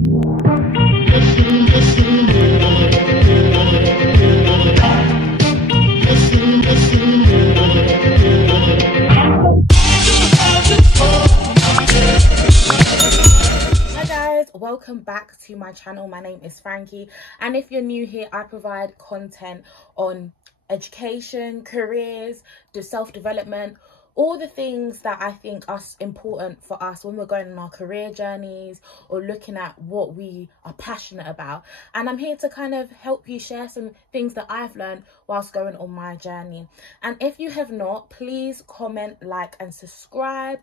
Welcome back to my channel. My name is Frankie, and if you're new here, I provide content on education, careers, self-development, all the things that I think are important for us when we're going on our career journeys or looking at what we are passionate about. And I'm here to kind of help you share some things that I've learned whilst going on my journey. And if you have not, please comment, like and subscribe.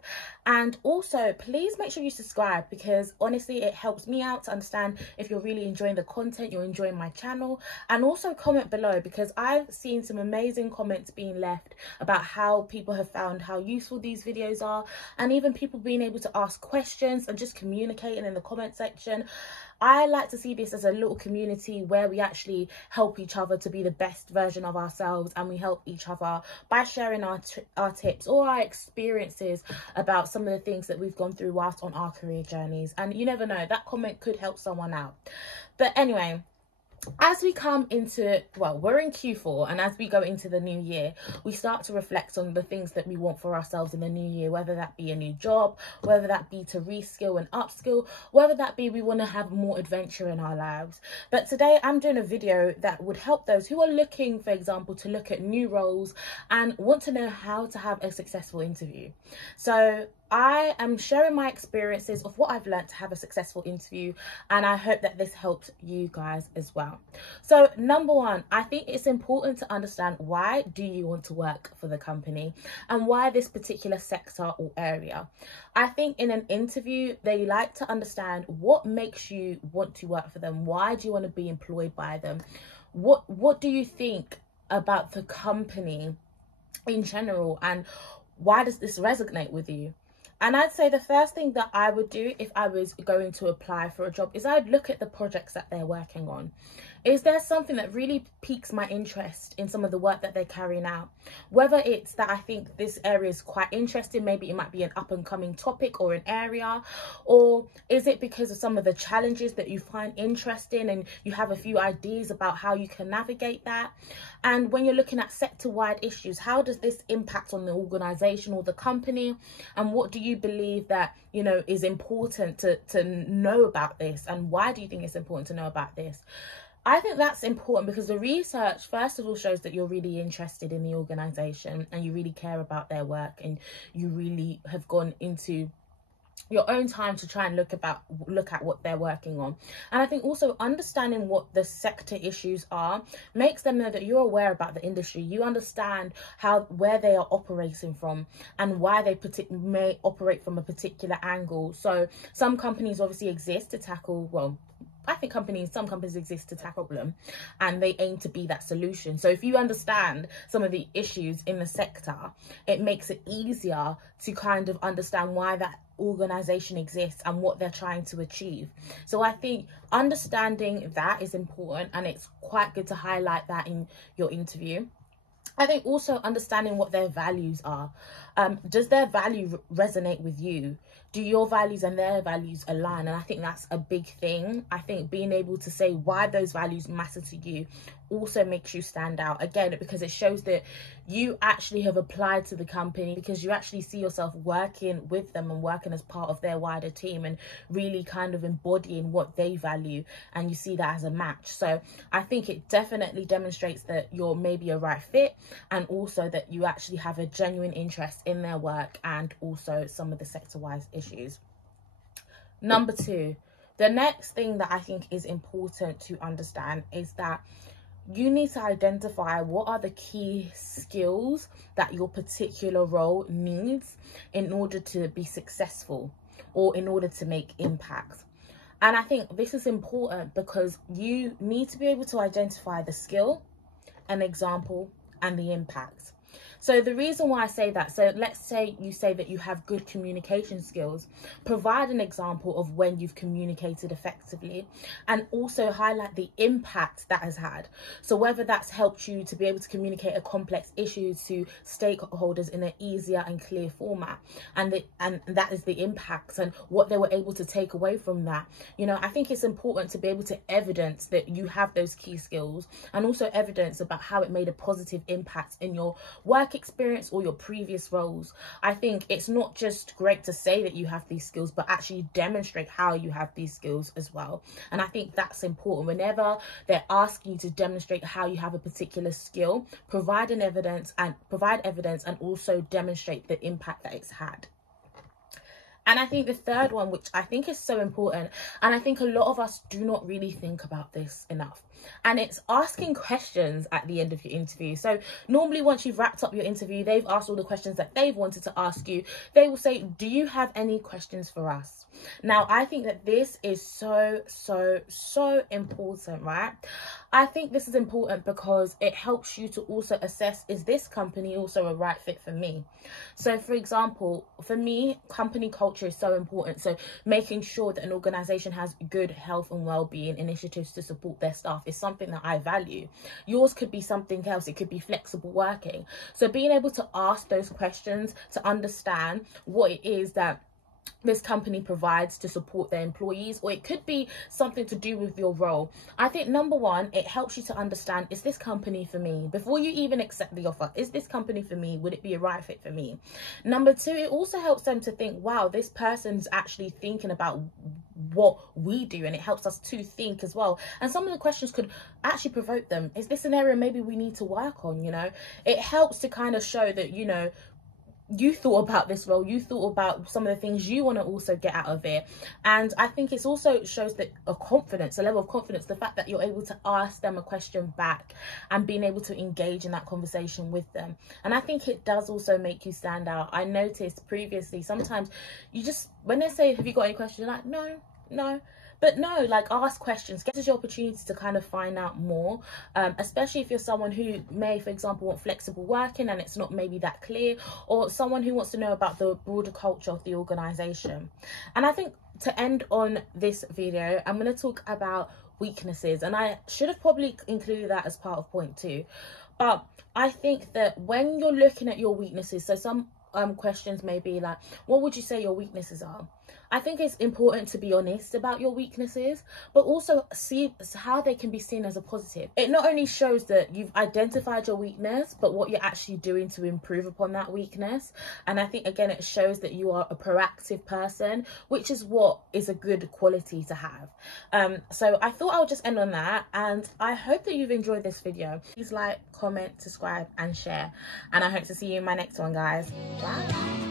And also please make sure you subscribe, because honestly it helps me out to understand if you're really enjoying the content, you're enjoying my channel. And also comment below, because I've seen some amazing comments being left about how people have found how useful these videos are, and even people being able to ask questions and just communicating in the comment section. I like to see this as a little community where we actually help each other to be the best version of ourselves, and we help each other by sharing our tips or our experiences about some of the things that we've gone through whilst on our career journeys. And you never know, that comment could help someone out. But anyway, as we come into, well, we're in Q4, and as we go into the new year, we start to reflect on the things that we want for ourselves in the new year, whether that be a new job, whether that be to reskill and upskill, whether that be we want to have more adventure in our lives. But today I'm doing a video that would help those who are looking, for example, to look at new roles and want to know how to have a successful interview. So I am sharing my experiences of what I've learned to have a successful interview, and I hope that this helps you guys as well. So number one, I think it's important to understand, why do you want to work for the company and why this particular sector or area. I think in an interview, they like to understand what makes you want to work for them. Why do you want to be employed by them? What do you think about the company in general, and why does this resonate with you? And I'd say the first thing that I would do if I was going to apply for a job is I'd look at the projects that they're working on. Is there something that really piques my interest in some of the work that they're carrying out? Whether it's that I think this area is quite interesting, maybe it might be an up and coming topic or an area, or is it because of some of the challenges that you find interesting and you have a few ideas about how you can navigate that? And when you're looking at sector-wide issues, how does this impact on the organization or the company? And what do you believe that, you know, is important to know about this? And why do you think it's important to know about this? I think that's important because the research, first of all, shows that you're really interested in the organization and you really care about their work, and you really have gone into your own time to try and look at what they're working on. And I think also understanding what the sector issues are makes them know that you're aware about the industry. You understand where they are operating from and why they may operate from a particular angle. So some companies obviously exist to tackle, well, I think some companies exist to tackle them, and they aim to be that solution. So if you understand some of the issues in the sector, it makes it easier to kind of understand why that organization exists and what they're trying to achieve. So I think understanding that is important, and it's quite good to highlight that in your interview. I think also understanding what their values are. Does their value resonate with you? Do your values and their values align? And I think that's a big thing. I think being able to say why those values matter to you also makes you stand out, again, because it shows that you actually have applied to the company, because you actually see yourself working with them and working as part of their wider team and really kind of embodying what they value, and you see that as a match. So I think it definitely demonstrates that you're maybe a right fit, and also that you actually have a genuine interest in their work and also some of the sector-wise issues. Number two, the next thing that I think is important to understand is that you need to identify what are the key skills that your particular role needs in order to be successful or in order to make impact. And I think this is important because you need to be able to identify the skill, an example, and the impact. So the reason why I say that, so let's say you say that you have good communication skills, provide an example of when you've communicated effectively, and also highlight the impact that has had. So whether that's helped you to be able to communicate a complex issue to stakeholders in an easier and clear format, and that is the impact and what they were able to take away from that. You know, I think it's important to be able to evidence that you have those key skills, and also evidence about how it made a positive impact in your work experience or your previous roles. I think it's not just great to say that you have these skills, but actually demonstrate how you have these skills as well. And I think that's important. Whenever they're asking you to demonstrate how you have a particular skill, provide evidence and also demonstrate the impact that it's had. And I think the third one, which I think is so important, and I think a lot of us do not really think about this enough, and it's asking questions at the end of your interview. So normally once you've wrapped up your interview, they've asked all the questions that they've wanted to ask you. They will say, do you have any questions for us? Now, I think that this is so important, right? I think this is important because it helps you to also assess, is this company also a right fit for me? So for example, for me, company culture is so important. So making sure that an organization has good health and well-being initiatives to support their staff is something that I value. Yours could be something else. It could be flexible working. So being able to ask those questions to understand what it is that this company provides to support their employees, or it could be something to do with your role. I think number one, it helps you to understand, is this company for me? Before you even accept the offer, is this company for me? Would it be a right fit for me? Number two, it also helps them to think, wow, this person's actually thinking about what we do, and it helps us to think as well. And some of the questions could actually provoke them. Is this an area maybe we need to work on? You know, it helps to kind of show that, you know, you thought about this role, you thought about some of the things you want to also get out of it. And I think it's also shows that a level of confidence, the fact that you're able to ask them a question back and being able to engage in that conversation with them. And I think it does also make you stand out. I noticed previously, sometimes you just, when they say, have you got any questions? You're like, no. But no, like, ask questions. Get your opportunity to kind of find out more, especially if you're someone who may, for example, want flexible working and it's not maybe that clear, or someone who wants to know about the broader culture of the organization. And I think to end on this video, I'm going to talk about weaknesses, and I should have probably included that as part of point 2. But I think that when you're looking at your weaknesses, so some questions may be like, what would you say your weaknesses are? I think it's important to be honest about your weaknesses, but also see how they can be seen as a positive. It not only shows that you've identified your weakness, but what you're actually doing to improve upon that weakness. And I think, again, it shows that you are a proactive person, which is what is a good quality to have. So I thought I would just end on that, and I hope that you've enjoyed this video. Please like, comment, subscribe, and share. And I hope to see you in my next one, guys. Bye.